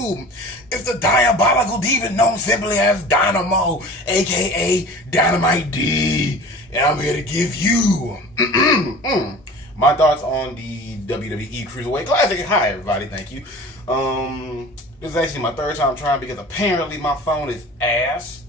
YouTube? It's the diabolical diva known simply as Dynamo, aka Dynamite D, and I'm here to give you my thoughts on the WWE Cruiserweight Classic. Hi everybody, thank you. This is actually my third time trying because apparently my phone is ass.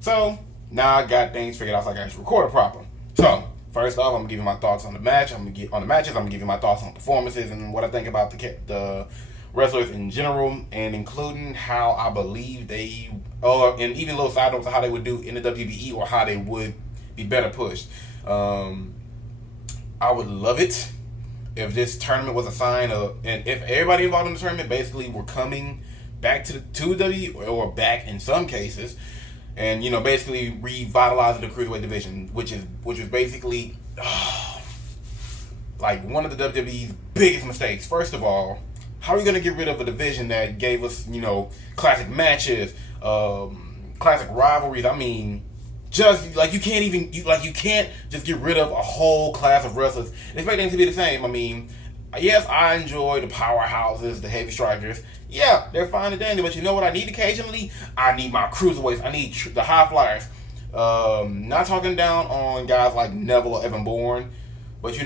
So now I got things figured out so I can actually record it proper. So first off, I'm gonna give you my thoughts on the match. I'm gonna give you my thoughts on performances and what I think about the wrestlers in general, and including how I believe they, and even little side notes of how they would do in the WWE or how they would be better pushed. I would love it if this tournament was a sign of, and if everybody involved in the tournament basically were coming back to WWE or back in some cases, and basically revitalizing the cruiserweight division, which is basically like one of the WWE's biggest mistakes. First of all, how are you gonna get rid of a division that gave us classic matches, classic rivalries? I mean, just like you can't just get rid of a whole class of wrestlers and expect them to be the same. I mean, yes, I enjoy the powerhouses, the heavy strikers. Yeah, they're fine and dandy, but you know what I need occasionally? I need my cruiserweights. I need the high flyers. Not talking down on guys like Neville or Evan Bourne, but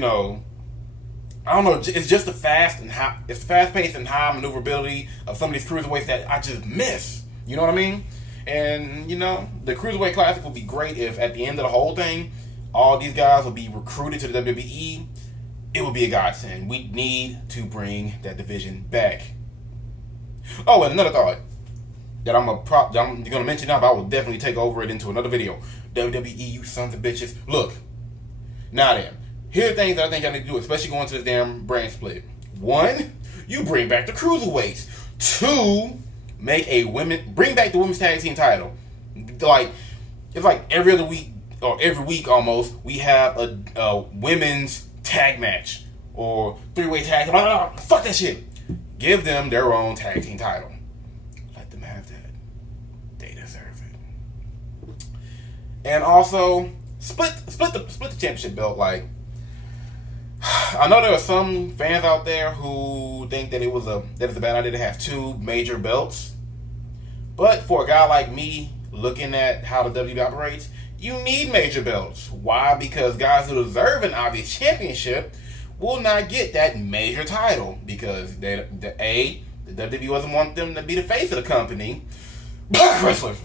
I don't know. It's just the fast-paced and high maneuverability of some of these cruiserweights that I just miss. You know what I mean? And the Cruiserweight Classic would be great if at the end of the whole thing, all these guys would be recruited to the WWE. It would be a godsend. We need to bring that division back. Oh, and another thought that I'm gonna mention now, but I will definitely take over it into another video. WWE, you sons of bitches. Look, now then, here are things that I think I need to do, especially going to this damn brand split. 1, you bring back the cruiserweights. 2, bring back the women's tag team title. It's like every other week or every week almost, we have a women's tag match or 3-way tag. Fuck that shit. Give them their own tag team title. Let them have that. They deserve it. And also split the championship belt. Like, I know there are some fans out there who think that it's a bad idea to have 2 major belts. But for a guy like me, looking at how the WWE operates, you need major belts. Why? Because guys who deserve an obvious championship will not get that major title because the WWE doesn't want them to be the face of the company. Black wrestlers,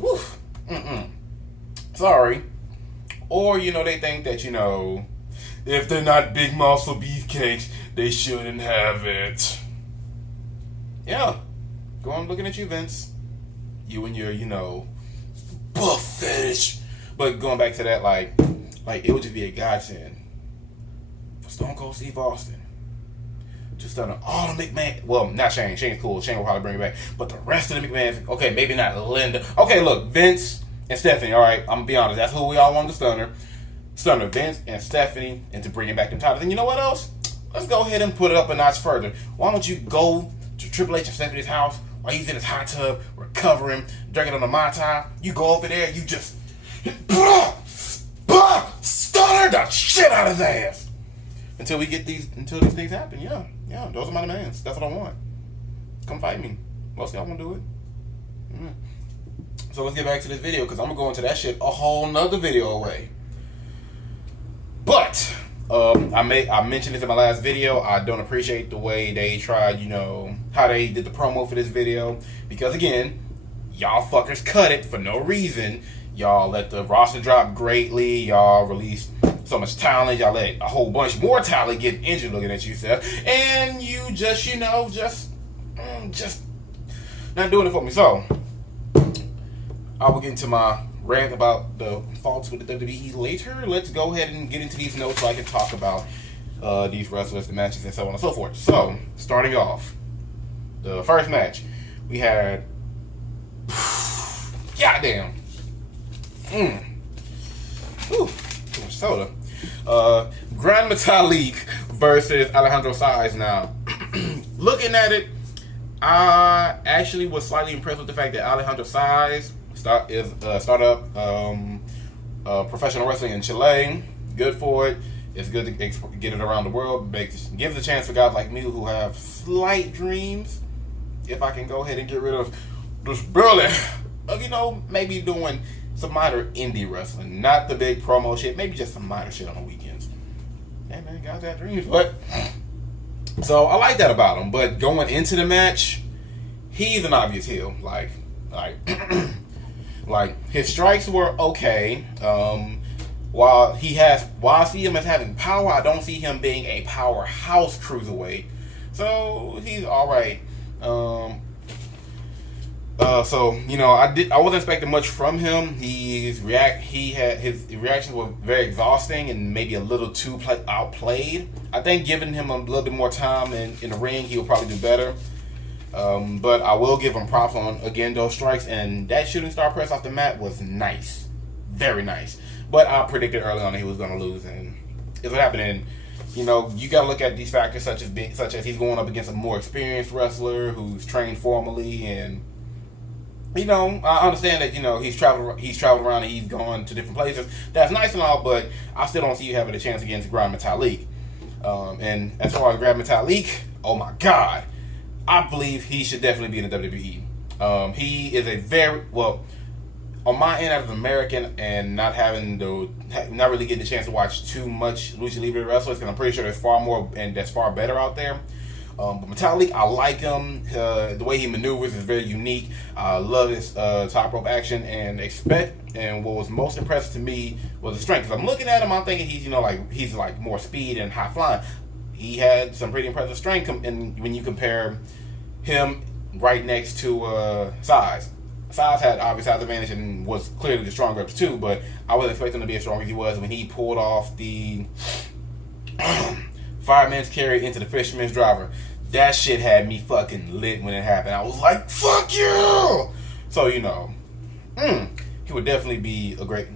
sorry. Or they think that if they're not big muscle beefcakes, they shouldn't have it. Yeah, go on looking at you, Vince. You and your buff fetish. But going back to that, like it would just be a godsend for Stone Cold Steve Austin. Just done all the McMahon. Well, not Shane. Shane's cool. Shane will probably bring it back. But the rest of the McMahons, okay, maybe not Linda. Okay, look, Vince and Stephanie. All right, I'm gonna be honest. That's who we all want to Stunner, Vince and Stephanie, and to bringing back them titles. And you know what else? Let's go ahead and put it up a notch further. Why don't you go to Triple H and Stephanie's house while he's in his hot tub, recovering, drinking on the Mai Tai? You go over there, you just stunner the shit out of his ass until these things happen. Yeah, those are my demands. That's what I want. Come fight me. Most of y'all won't do it. So let's get back to this video because I'm gonna go into that shit a whole nother video away. But I mentioned this in my last video. I don't appreciate the way they tried, how they did the promo for this video, because again, y'all fuckers cut it for no reason. Y'all let the roster drop greatly. Y'all released so much talent. Y'all let a whole bunch more talent get injured looking at yourself. And you just not doing it for me. So, I will get into my rant about the faults with the WWE later. Let's go ahead and get into these notes so I can talk about these wrestlers, the matches, and so on and so forth. So, starting off, the first match, we had... Goddamn. Too much soda. Grand Metalik versus Alejandro Saez. Now, looking at it, I actually was slightly impressed with the fact that Alejandro Saez started up professional wrestling in Chile. Good for it. It's good to get it around the world. Gives a chance for guys like me who have slight dreams if I can go ahead and get rid of this belly of, maybe doing some minor indie wrestling, not the big promo shit, maybe just some minor shit on the weekends. Hey man, guys got dreams, but so I like that about him. But going into the match, he's an obvious heel. Like his strikes were okay. While I see him as having power, I don't see him being a powerhouse cruiserweight. So he's all right. I wasn't expecting much from him. His reactions were very exhausting and maybe a little too outplayed. I think giving him a little bit more time in the ring, he'll probably do better. But I will give him props on, again, those strikes, and that shooting star press off the mat was nice. Very nice. But I predicted early on that he was going to lose, and it's what happened. And, you got to look at these factors such as he's going up against a more experienced wrestler who's trained formally, and I understand that he's traveled around and he's gone to different places. That's nice and all, but I still don't see you having a chance against Grand Metalik. And as far as Grand Metalik, oh my God, I believe he should definitely be in the WWE. He is a very on my end as an American and not really getting the chance to watch too much Lucha Libre wrestlers, because I'm pretty sure there's far more and that's far better out there. But Metalik, I like him. The way he maneuvers is very unique. I love his top rope action and what was most impressive to me was the strength. Because I'm looking at him, I'm thinking he's more speed and high flying. He had some pretty impressive strength when you compare him right next to Size. Size had obvious size advantage and was clearly the stronger of the two, but I wasn't expecting him to be as strong as he was when he pulled off the fireman's carry into the fisherman's driver. That shit had me fucking lit when it happened. I was like, fuck you! So, he would definitely be a great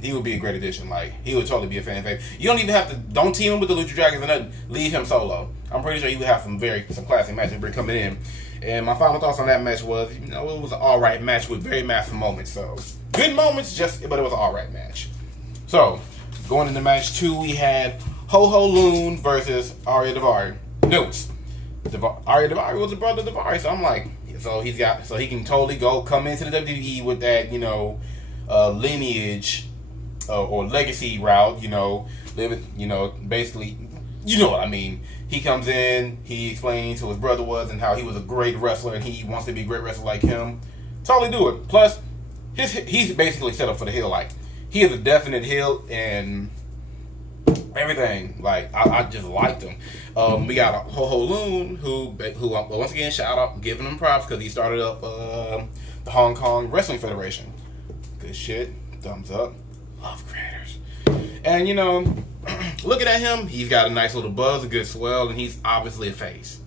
addition. Like, he would totally be a fan favorite. You don't even have to, don't team him with the Lucha Dragons or nothing. Leave him solo. I'm pretty sure he would have some classic matches coming in. And my final thoughts on that match was, it was an alright match with very massive moments. So, good moments, but it was an alright match. So, going into match 2, we had Ho-Ho Loon versus Arya Daivari. Notes. Arya Daivari was the brother of Daivari, so I'm like, so he can totally come into the WWE with that, lineage or legacy route, basically, you know what I mean. He comes in, he explains who his brother was and how he was a great wrestler and he wants to be a great wrestler like him. Totally do it. Plus, he's basically set up for the heel. Like, he is a definite heel and everything. Like, I just liked him. We got Ho-Ho Loon, who once again, shout out, giving him props because he started up the Hong Kong Wrestling Federation. Good shit. Thumbs up. Love creators. And, looking at him, he's got a nice little buzz, a good swell, and he's obviously a face.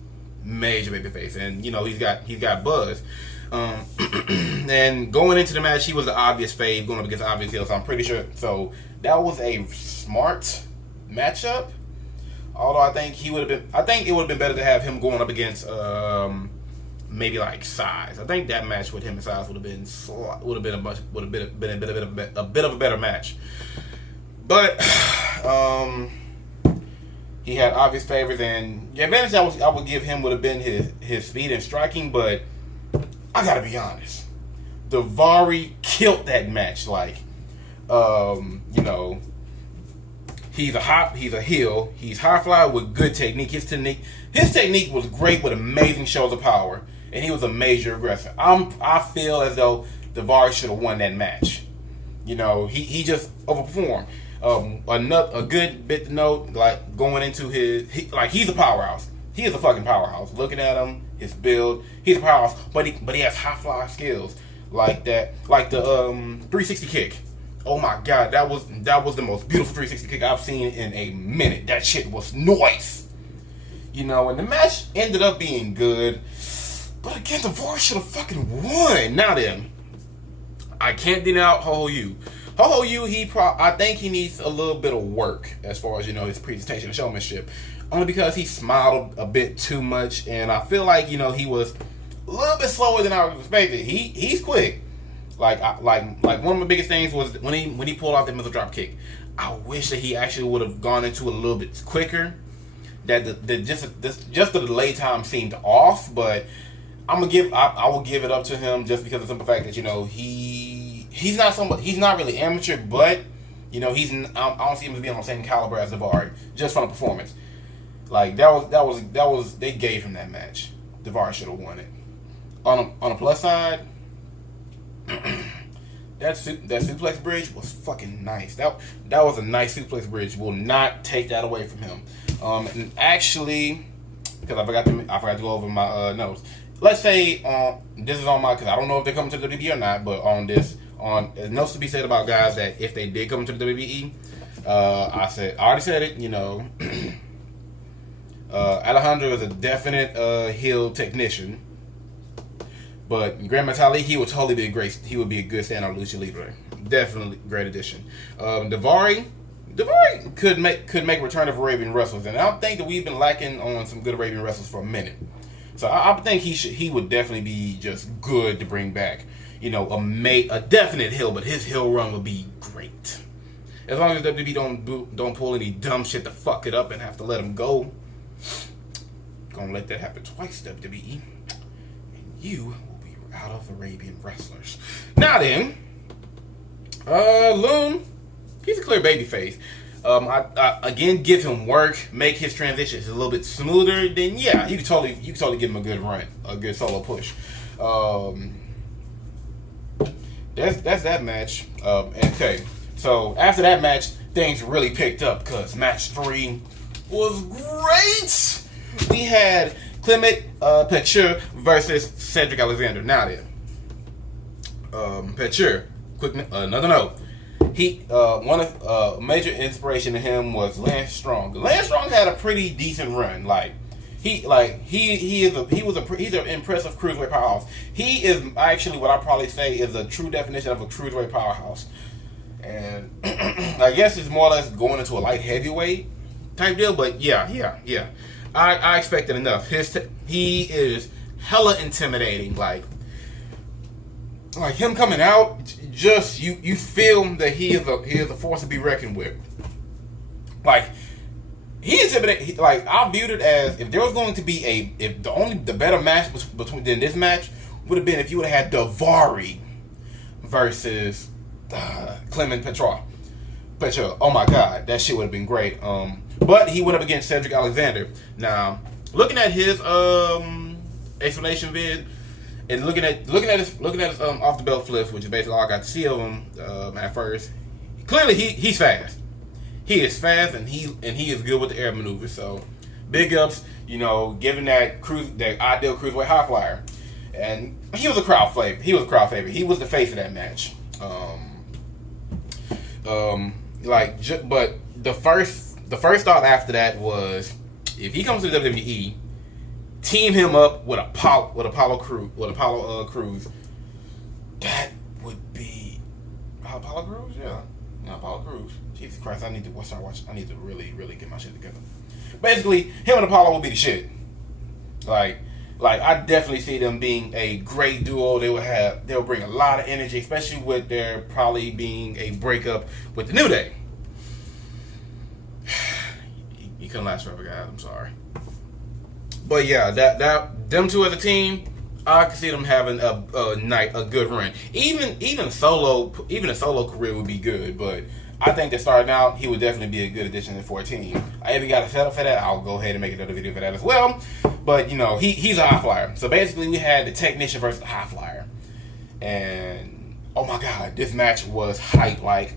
Major baby face. And, he's got buzz. And going into the match, he was the obvious fave going up against the obvious heel, so I'm pretty sure. So that was a smart matchup. Although I think it would have been better to have him going up against maybe like Size. I think that match with him and Size would have been a bit of a better match. But he had obvious favors, and the advantage I would give him would have been his speed and striking. But I gotta be honest, Daivari killed that match. Like, he's a heel. He's high flyer with good technique. His technique was great with amazing shows of power, and he was a major aggressor. I feel as though Daivari should have won that match. He just overperformed. A good bit to note, like going into he's a powerhouse. He is a fucking powerhouse. Looking at him, his build, he's a powerhouse. But he has high fly skills like that, like the 360 kick. Oh my God, that was the most beautiful 360 kick I've seen in a minute. That shit was nice. And the match ended up being good, but again, Daivari should have fucking won. Now then, I can't deny Ho-Ho Yu. Ho-Ho Yu, I think he needs a little bit of work as far as, his presentation and showmanship. Only because he smiled a bit too much, and I feel like, he was a little bit slower than I expected. He's quick. Like one of my biggest things was when he pulled off that middle drop kick. I wish that he actually would have gone into it a little bit quicker. That just the delay time seemed off, but I will give it up to him just because of the simple fact that he's not really amateur, but I don't see him as being on the same caliber as Daivari just from the performance. Like that was they gave him that match. Daivari should have won it. On a plus side, that suplex bridge was fucking nice. That was a nice suplex bridge. Will not take that away from him. And actually, because I forgot to go over my notes. Let's say this is on my, because I don't know if they're coming to the WWE or not, but there's notes to be said about guys that if they did come to the WWE, I already said it. Alejandro is a definite heel technician, but Grand Metalik, he would totally be a good stand-up lucha libre. Definitely great addition. Daivari could make a return of Arabian wrestlers, and I think that we've been lacking on some good Arabian wrestlers for a minute. So I think he would definitely be just good to bring back. A definite heel, but his heel run would be great. As long as WWE don't pull any dumb shit to fuck it up and have to let him go. Gonna let that happen twice, WWE. And you will be out of Arabian wrestlers. Now then, Loon, he's a clear babyface. I again give him work, make his transitions a little bit smoother. Then yeah, you can totally give him a good run, a good solo push. That's that match. Okay, so after that match, things really picked up because match 3 was great. We had Clement Petcher versus Cedric Alexander. Now then, Petcher, another note. One of major inspiration to him was Lance Strong. Lance Strong had a pretty decent run. He's an impressive cruiserweight powerhouse. He is actually what I probably say is a true definition of a cruiserweight powerhouse. And I guess it's more or less going into a light heavyweight type deal. But yeah. I expected enough. He is hella intimidating. Like him coming out, just you feel that he is a force to be reckoned with. Like he intimidated. Like I viewed it as if there was going to be the better match than this match would have been if you would have had Daivari versus Clement Petcher. Oh my god, that shit would have been great. But he went up against Cedric Alexander. Now, looking at his explanation vid and looking at his off the belt flips, which is basically all I got to see of him at first. Clearly, he's fast. He is fast and he is good with the air maneuvers. So, big ups, given that ideal cruiserweight high flyer, and he was a crowd favorite. He was the face of that match. But the first thought after that was, if he comes to the WWE, team him up with Apollo Crews. That would be Apollo Crews, yeah, Apollo Crews. Jesus Christ, I need to start watching. I need to really, really get my shit together. Basically, him and Apollo will be the shit. Like I definitely see them being a great duo. They'll bring a lot of energy, especially with there probably being a breakup with the New Day. You couldn't last forever, guys. I'm sorry. But yeah, them two as a team, I can see them having a good run. Even a solo career would be good, but I think that starting out, he would definitely be a good addition to 14. I even got a setup for that. I'll go ahead and make another video for that as well. But he's a high flyer. So basically, we had the technician versus the high flyer, and oh my god, this match was hype. Like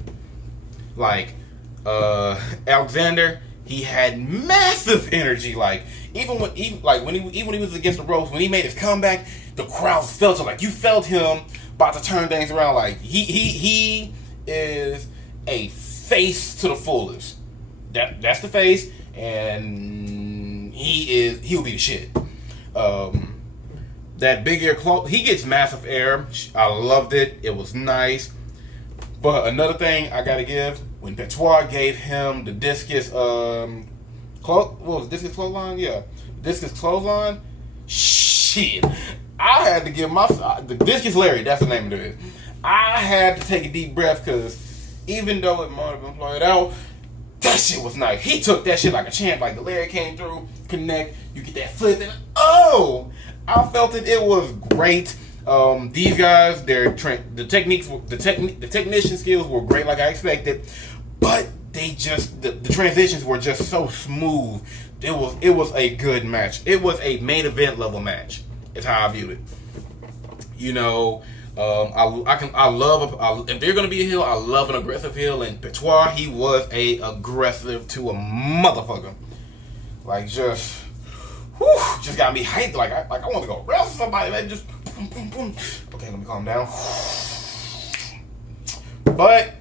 Alexander, he had massive energy. Like even when he was against the ropes, when he made his comeback, the crowd felt it. Like you felt him about to turn things around. Like he is a face to the fullest. That's the face, and he'll be the shit. That big air cloak, he gets massive air. I loved it. It was nice. But another thing I gotta give, when Petcher gave him the discus discus clothesline? Yeah. Discus clothesline? Shit. I had to give the discus Larry, that's the name of it. I had to take a deep breath because even though it might have been played out, that shit was nice. He took that shit like a champ. Like the Larry came through, connect, you get that flip, and I felt it was great. These guys, the technician skills were great, like I expected, but they just the transitions were just so smooth. It was a good match. It was a main event level match. Is how I viewed it. You know, I love if they're gonna be a heel, I love an aggressive heel, and Petois, he was a aggressive to a motherfucker. Like just got me hyped. Like I want to go wrestle somebody. Man, just boom, boom, boom. Okay, let me calm down. But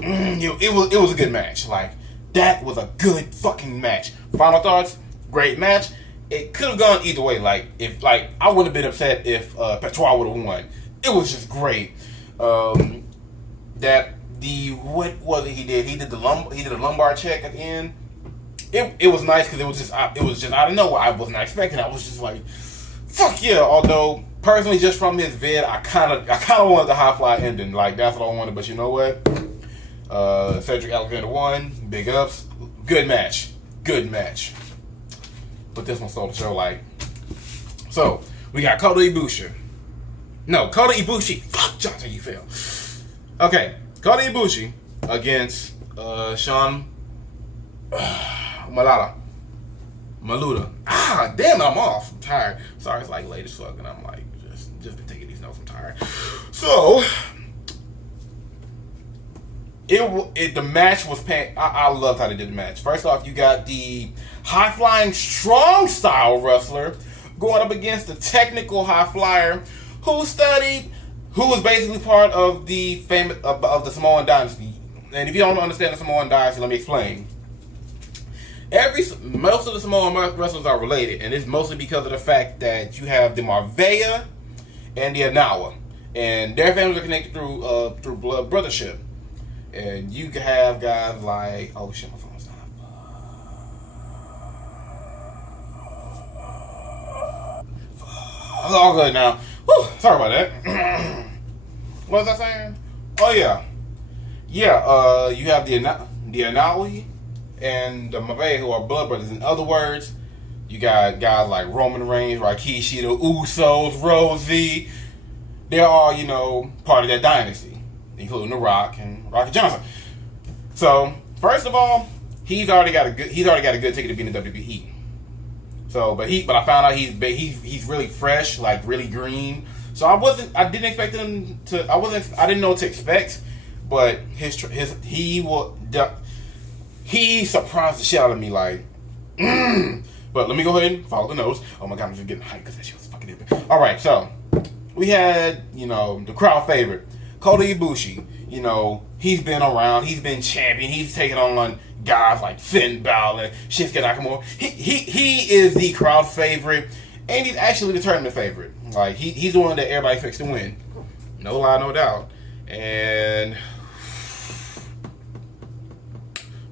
it was a good match. Like that was a good fucking match. Final thoughts, great match. It could have gone either way. Like if I wouldn't have been upset if Petois would have won. It was just great. What was it he did? He did a lumbar check at the end. It was nice because it was just out of nowhere. I wasn't expecting. I was just like, fuck yeah. Although personally, just from his vid, I kind of wanted the high fly ending. Like that's what I wanted. But you know what? Cedric Alexander won. Big ups. Good match. But this one stole the show. Like so, we got Kota Ibushi. Fuck, John, you fail. Okay, Kota Ibushi against Sean Maluda. Ah, damn, I'm off. I'm tired. Sorry, it's like late as fuck, and I'm like just been taking these notes. I'm tired. So the match was I loved how they did the match. First off, you got the high flying strong style wrestler going up against the technical high flyer who was basically part of the famous of the Samoan dynasty. And if you don't understand the Samoan dynasty, let me explain. Most of the Samoan wrestlers are related, and it's mostly because of the fact that you have the Marveya and the Anawa, and their families are connected through blood brothership. And you can have guys like, oh shit, my phone's not. It's all good now. Whew, sorry about that. What was I saying? Oh yeah. You have the Anawi and the Mabe, who are blood brothers. In other words, you got guys like Roman Reigns, Rikishi, the Usos, Rosie. They're all, part of that dynasty, including The Rock and Rocky Johnson. So, first of all, he's already got a good ticket to be in the WWE. So, but I found out he's really fresh, like really green. So I didn't expect him to. I didn't know what to expect. But he surprised the shit out of me, like. But let me go ahead and follow the nose. Oh my god, I'm just getting hyped because that shit was fucking epic. All right, so we had the crowd favorite, Kota Ibushi. He's been around, he's been champion, he's taken on guys like Finn Balor, Shinsuke Nakamura. He is the crowd favorite, and he's actually the tournament favorite. Like he's the one that everybody expects to win. No lie, no doubt. And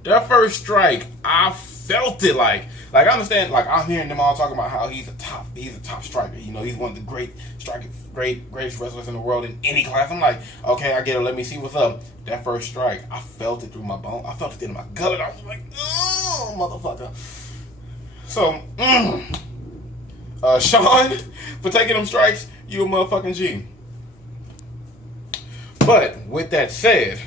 that first strike, I felt it like I understand, like I'm hearing them all talking about how he's a top striker. He's one of the greatest wrestlers in the world in any class. I'm like, okay, I get it. Let me see what's up. That first strike, I felt it through my bone. I felt it in my gut. I was like, oh, motherfucker. So, Sean, for taking them strikes, you a motherfucking G. But with that said,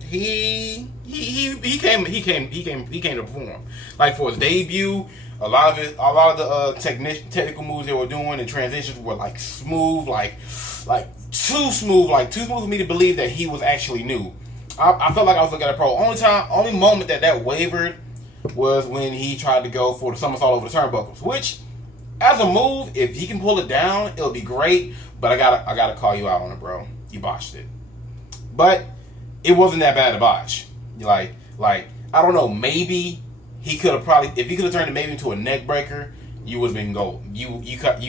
he came to perform. Like for his debut, a lot of the technical moves they were doing and transitions were like smooth, like too smooth for me to believe that he was actually new. I felt like I was looking at a pro. Only moment that wavered was when he tried to go for the somersault over the turnbuckles, which, as a move, if he can pull it down, it'll be great. But I gotta call you out on it, bro. You botched it. But it wasn't that bad a botch. Like I don't know. Maybe he could have if he could have turned it maybe into a neck breaker, you would have been gold. You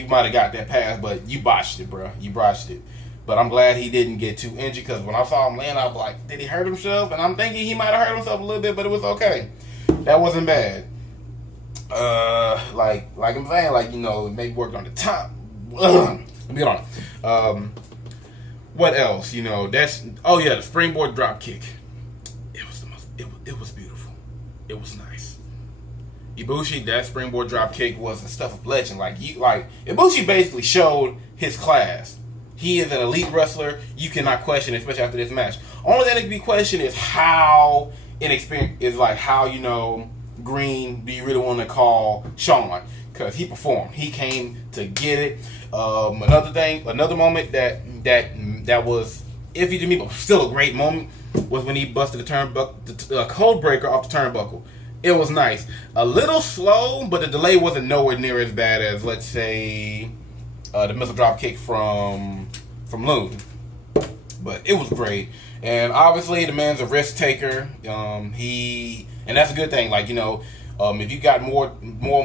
might have got that pass, but you botched it, bro. You botched it. But I'm glad he didn't get too injured, because when I saw him land, I was like, did he hurt himself? And I'm thinking he might have hurt himself a little bit, but it was okay. That wasn't bad. Like I'm saying, maybe work on the top. Let me get on it. What else? The springboard drop kick. It was beautiful. It was nice. Ibushi, that springboard drop kick was the stuff of legend. Like Ibushi basically showed his class. He is an elite wrestler. You cannot question it, especially after this match. Only thing that can be questioned is how inexperienced is how green do you really want to call Sean? Because he performed. He came to get it. Another moment that was iffy to me, but still a great moment, was when he busted the code breaker off the turnbuckle. It was nice. A little slow, but the delay wasn't nowhere near as bad as, let's say, the missile drop kick from Loon. But it was great. And obviously the man's a risk taker. And that's a good thing. If you got more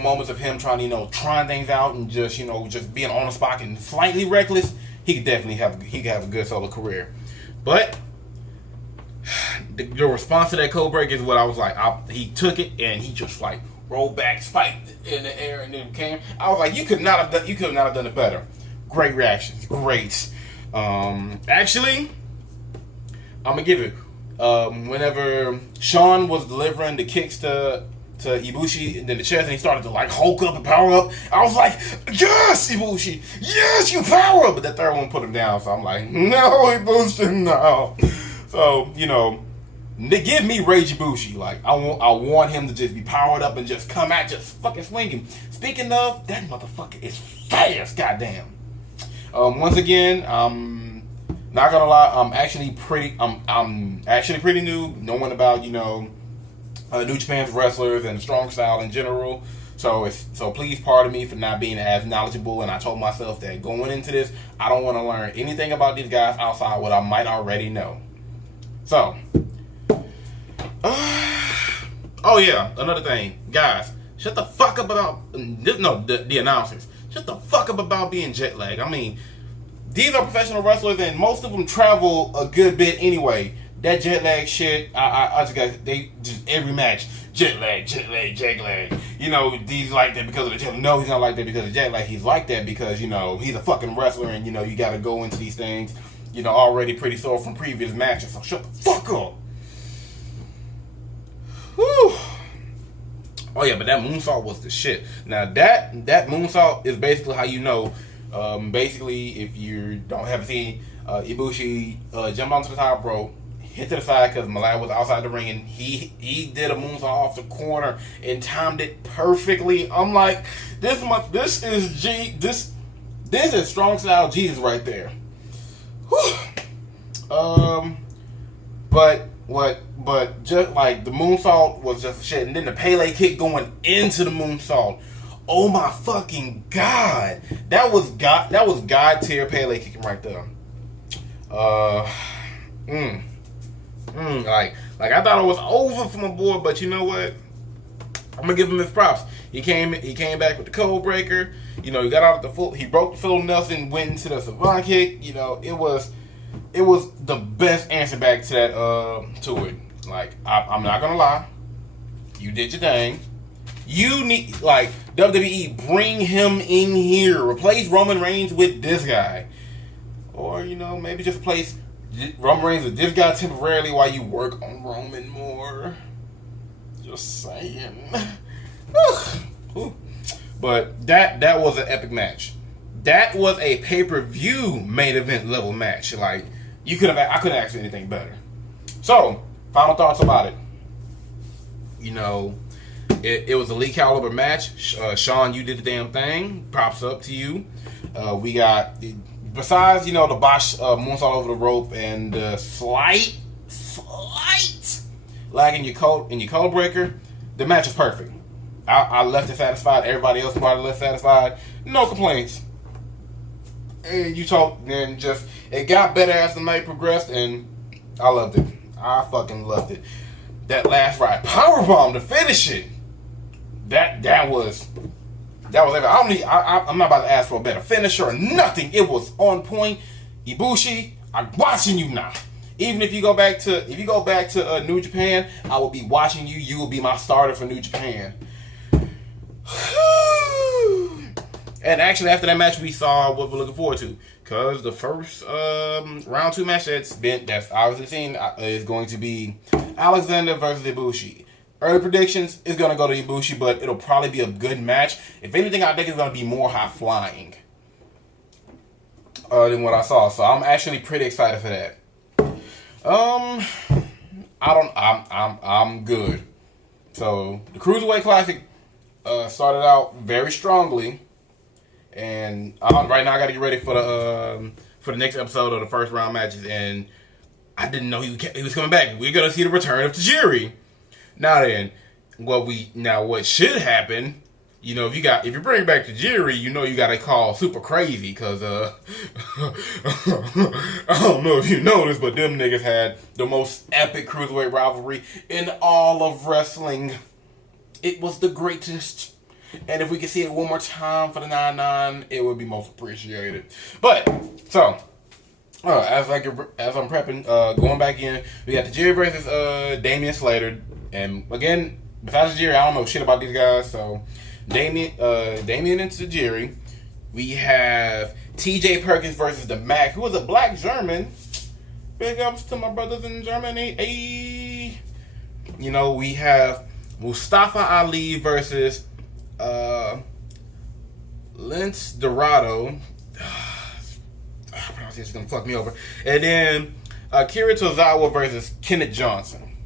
moments of him trying things out and just being on the spot and slightly reckless, he could definitely have a good solo career. But the response to that code break is what I was like. He took it and he just rolled back, spiked in the air, and then came. I was like, you could not have done it better. Great reactions, great. Actually, I'm gonna give it. Whenever Sean was delivering the kicks to Ibushi and then the chest, and he started to hulk up and power up, I was like, yes, Ibushi, yes, you power up. But that third one put him down, so I'm like, no, Ibushi, no. So give me Rage Ibushi. I want him to just be powered up and just come out, just fucking swinging. Speaking of, that motherfucker is fast, goddamn. Once again, not gonna lie, I'm actually pretty new, knowing about New Japan's wrestlers and strong style in general. So please pardon me for not being as knowledgeable. And I told myself that going into this, I don't want to learn anything about these guys outside what I might already know. So, oh yeah, another thing, guys, shut the fuck up about the announcers. Shut the fuck up about being jet lagged. I mean, these are professional wrestlers, and most of them travel a good bit anyway. That jet lag shit, I just got every match jet lag. These like that because of the jet. No, he's not like that because of jet lag. He's like that because he's a fucking wrestler, and you got to go into these things already pretty sore from previous matches. So shut the fuck up. Whew. Oh yeah, but that moonsault was the shit. Now that moonsault is basically how basically if you don't have seen Ibushi jump onto the top rope, hit to the side because Malaya was outside the ring, and he did a moonsault off the corner and timed it perfectly. I'm like, this is strong style Jesus right there. Whew. But just the moonsault was just shit, and then the Pele kick going into the moonsault. Oh my fucking god, that was god tier Pele kicking right there. I thought it was over for my boy, but you know what? I'm gonna give him his props. He came back with the code breaker. He got out the full. He broke the Phil Nelson, went into the Savant kick. It was the best answer back to that to it. I'm not gonna lie, you did your thing. You need WWE, bring him in here. Replace Roman Reigns with this guy, or maybe just replace Roman Reigns with this guy temporarily while you work on Roman more. Just saying. But that was an epic match. That was a pay-per-view main event level match. I couldn't ask for anything better. So, final thoughts about it. It was a elite caliber match. Sean, you did the damn thing. Props up to you. We got, besides the Bosch moonsault over the rope and the slight lag in your code breaker, the match is perfect. I left it satisfied. Everybody else probably left satisfied. No complaints. And it got better as the night progressed, and I loved it. I fucking loved it. That last ride powerbomb to finish it. That was everything. I'm not about to ask for a better finisher or nothing. It was on point. Ibushi, I'm watching you now. Even if you go back to New Japan, I will be watching you. You will be my starter for New Japan. And actually, after that match, we saw what we're looking forward to. Because the first round 2 match that's obviously seen is going to be Alexander versus Ibushi. Early predictions is going to go to Ibushi, but it'll probably be a good match. If anything, I think it's going to be more high flying than what I saw. So I'm actually pretty excited for that. I'm good. So the Cruiserweight Classic started out very strongly, and right now I got to get ready for the next episode of the first round matches. And I didn't know he was coming back. We're gonna see the return of Tajiri. Now then, what should happen? You know, if you bring back Tajiri, you know you gotta call Super Crazy, cause I don't know if you noticed, but them niggas had the most epic cruiserweight rivalry in all of wrestling. It was the greatest, and if we could see it one more time for the 9-9, it would be most appreciated. But so. As I'm prepping, going back in, we got Tajiri versus Damian Slater, and again, besides Tajiri, I don't know shit about these guys. So, Damian and Tajiri. We have T.J. Perkins versus the Mac, who is a black German. Big ups to my brothers in Germany. Hey. You know, we have Mustafa Ali versus Lince Dorado. Pronunciation's gonna fuck me over. And then Akira Tozawa versus Kenneth Johnson.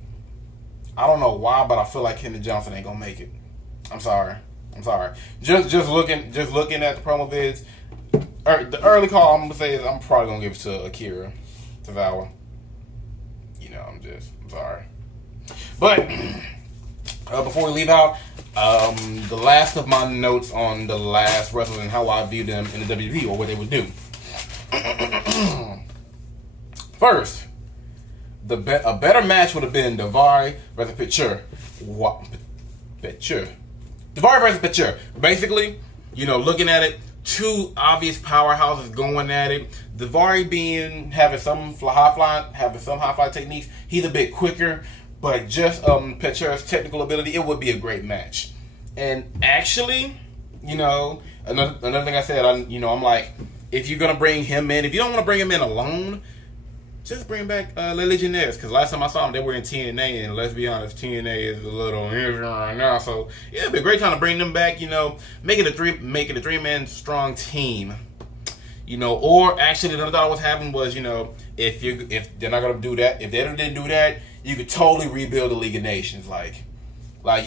I don't know why, but I feel like Kenneth Johnson ain't gonna make it. I'm sorry. Just looking at the promo vids, the early call I'm gonna say is I'm probably gonna give it to Akira Tozawa. You know, I'm sorry. But before we leave out, the last of my notes on the last wrestlers and how I view them in the WWE or what they would do. First, a better match would have been Daivari versus Pitcher. Daivari versus Pitcher. Basically, you know, looking at it, two obvious powerhouses going at it. Daivari having some high fly techniques. He's a bit quicker, but just Pitcher's technical ability, it would be a great match. And actually, you know, another thing I said, I'm like, if you're going to bring him in, if you don't want to bring him in alone, just bring back Les Legionnaires. Because last time I saw them, they were in TNA. And let's be honest, TNA is a little right now. So, yeah, it'd be a great time to bring them back, you know. Make it a three-man strong team. You know, or actually, another thought was happening was, you know, if they're not going to do that, if they didn't do that, you could totally rebuild the League of Nations. Like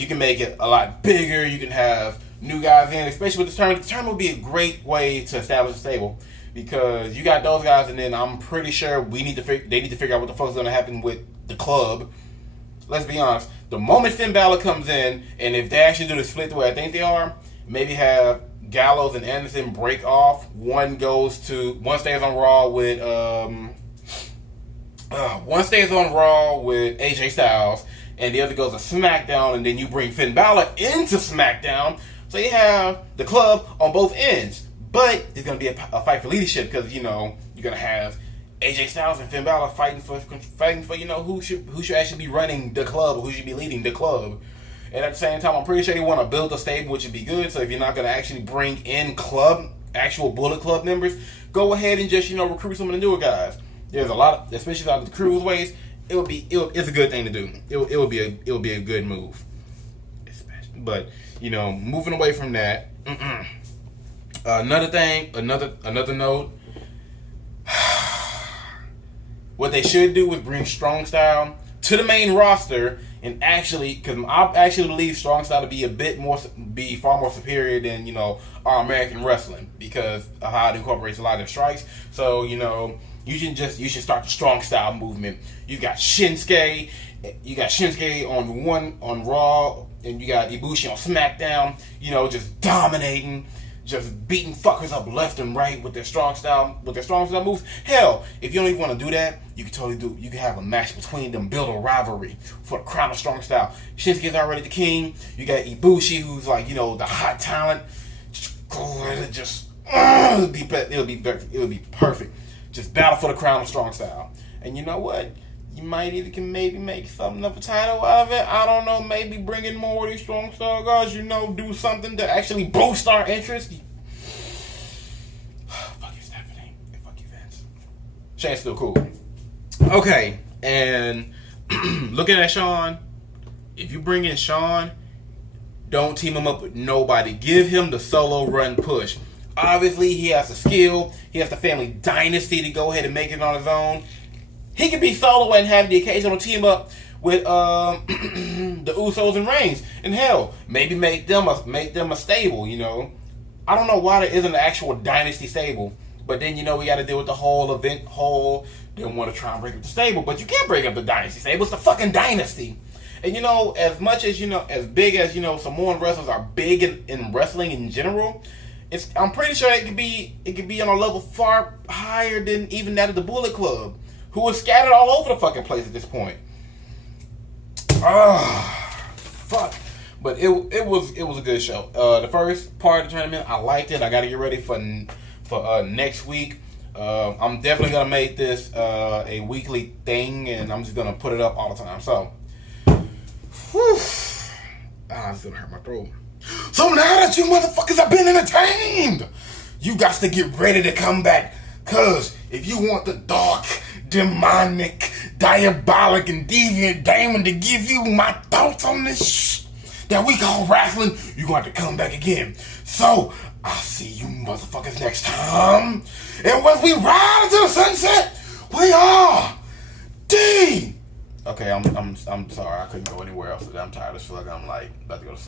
you can make it a lot bigger. You can have new guys in, especially with the tournament. The tournament would be a great way to establish a stable because you got those guys, and then I'm pretty sure they need to figure out what the fuck is going to happen with the club. Let's be honest. The moment Finn Balor comes in, and if they actually do the split the way I think they are, maybe have Gallows and Anderson break off. One stays on Raw with AJ Styles, and the other goes to SmackDown, and then you bring Finn Balor into SmackDown. So you have the club on both ends. But it's going to be a fight for leadership because, you know, you're going to have AJ Styles and Finn Balor fighting for you know, who should actually be running the club or who should be leading the club. And at the same time, I'm pretty sure you want to build a stable, which would be good. So if you're not going to actually bring in actual Bullet Club members, go ahead and just, you know, recruit some of the newer guys. There's a lot, especially out of the cruiserweights. It's a good thing to do. It would be a good move. But, you know, moving away from that, another note. What they should do is bring Strong Style to the main roster, and actually, because I actually believe Strong Style to be far more superior than, you know, our American wrestling because of how it incorporates a lot of their strikes. So, you know, you should start the Strong Style movement. You got Shinsuke on Raw, and you got Ibushi on SmackDown. You know, just dominating, just beating fuckers up left and right with their strong style moves. Hell, if you don't even want to do that, you can have a match between them, build a rivalry for the crown of strong style. Shinsuke's already the king. You got Ibushi, who's like, you know, the hot talent. It would be perfect. Just battle for the crown of strong style. And you know what? You might even maybe make something of a title out of it. I don't know. Maybe bring in more of these strong style guys. You know, do something to actually boost our interest. Fuck you, Stephanie. Fuck you, Vince. Shane's still cool. Okay, and looking at Sean, if you bring in Sean, don't team him up with nobody. Give him the solo run push. Obviously, he has the skill. He has the family dynasty to go ahead and make it on his own. He could be solo and have the occasional team up with the Usos and Reigns. And hell, maybe make them a stable, you know. I don't know why there isn't an actual dynasty stable. But then, you know, we got to deal with the whole event, didn't want to try and break up the stable. But you can't break up the dynasty stable. It's the fucking dynasty. And, you know, as much as, you know, as big as, you know, Samoan wrestlers are big in wrestling in general, I'm pretty sure it could be on a level far higher than even that of the Bullet Club, who is scattered all over the fucking place at this point. Fuck. But it was a good show. The first part of the tournament, I liked it. I got to get ready for next week. I'm definitely gonna make this a weekly thing, and I'm just gonna put it up all the time. So, it's gonna hurt my throat. So now that you motherfuckers have been entertained, you got to get ready to come back. Cause if you want the dark, demonic, diabolic, and deviant Damon to give you my thoughts on this that we call wrestling, you're going to come back again. So, I'll see you motherfuckers next time. And when we ride into the sunset, we are D. Okay, I'm sorry. I couldn't go anywhere else. I'm tired. I feel like I'm like about to go to sleep.